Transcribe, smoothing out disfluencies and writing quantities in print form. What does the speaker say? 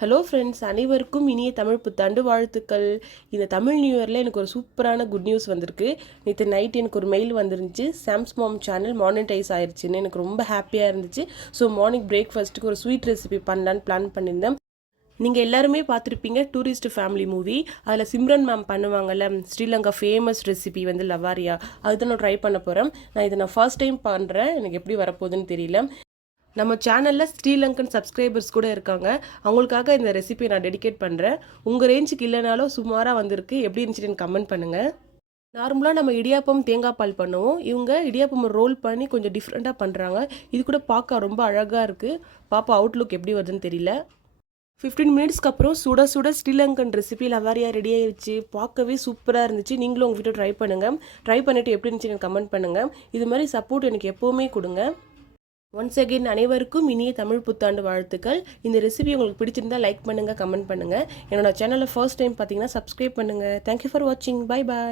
Hello friends, அனைவருக்கும் இனிய தமிழ் புத்தாண்டு வாழ்த்துக்கள். இந்த தமிழ் நியூ இயரில் எனக்கு ஒரு சூப்பரான குட் நியூஸ் வந்திருக்கு. நேற்று நைட் எனக்கு ஒரு மெயில் வந்துருந்துச்சு, சாம்ஸ் மாம் சேனல் மானிட்டைஸ் ஆயிடுச்சுன்னு. எனக்கு ரொம்ப ஹாப்பியாக இருந்துச்சு. ஸோ மார்னிங் பிரேக்ஃபாஸ்ட்டுக்கு ஒரு ஸ்வீட் ரெசிபி பண்ணலான்னு பிளான் பண்ணியிருந்தேன். நீங்கள் எல்லாருமே பார்த்துருப்பீங்க டூரிஸ்ட் ஃபேமிலி மூவி. அதில் சிம்ரன் மேம் பண்ணுவாங்கல்ல, ஸ்ரீலங்கா ஃபேமஸ் ரெசிபி வந்து லவாரியா, அதுதான் நான் ட்ரை பண்ண போகிறேன். இதை ஃபர்ஸ்ட் டைம் பண்ணுறேன். எனக்கு எப்படி வரப்போகுதுன்னு தெரியல. நம்ம சேனலில் ஸ்ரீலங்கன் சப்ஸ்கிரைபர்ஸ் கூட இருக்காங்க. அவங்களுக்காக இந்த ரெசிபியை நான் டெடிகேட் பண்ணுறேன். உங்கள் ரேஞ்சுக்கு இல்லைனாலும் சுமாராக வந்திருக்கு. எப்படி இருந்துச்சுன்னு கமெண்ட் பண்ணுங்கள். நார்மலாக நம்ம இடியாப்பம் தேங்காய் பால் பண்ணுவோம். இவங்க இடியாப்பம் ரோல் பண்ணி கொஞ்சம் டிஃப்ரெண்ட்டாக பண்ணுறாங்க. இது கூட பார்க்க ரொம்ப அழகாக இருக்குது. பாப்பா அவுட்லுக் எப்படி வருதுன்னு தெரியல. 15 மினிட்ஸ்க்கு அப்புறம் சுட சுட ஸ்ரீலங்கன் ரெசிபி லவாரியா ரெடி ஆயிடுச்சு. பார்க்கவே சூப்பராக இருந்துச்சு. நீங்களும் உங்கள் வீட்டை ட்ரை பண்ணுங்கள். ட்ரை பண்ணிவிட்டு எப்படி இருந்துச்சுன்னு கமெண்ட் பண்ணுங்கள். இது மாதிரி சப்போர்ட் எனக்கு எப்போவுமே கொடுங்க. ஒன்ஸ் அகெயின் அனைவருக்கும் இனிய தமிழ் புத்தாண்டு வாழ்த்துக்கள். இந்த ரெசிபி உங்களுக்கு பிடிச்சிருந்தா லைக் பண்ணுங்கள், கமெண்ட் பண்ணுங்கள். என்னோட சேனலை ஃபர்ஸ்ட் டைம் பார்த்தீங்கன்னா சப்ஸ்கிரைப் பண்ணுங்கள். தேங்க்யூ ஃபார் வாட்சிங். Bye bye.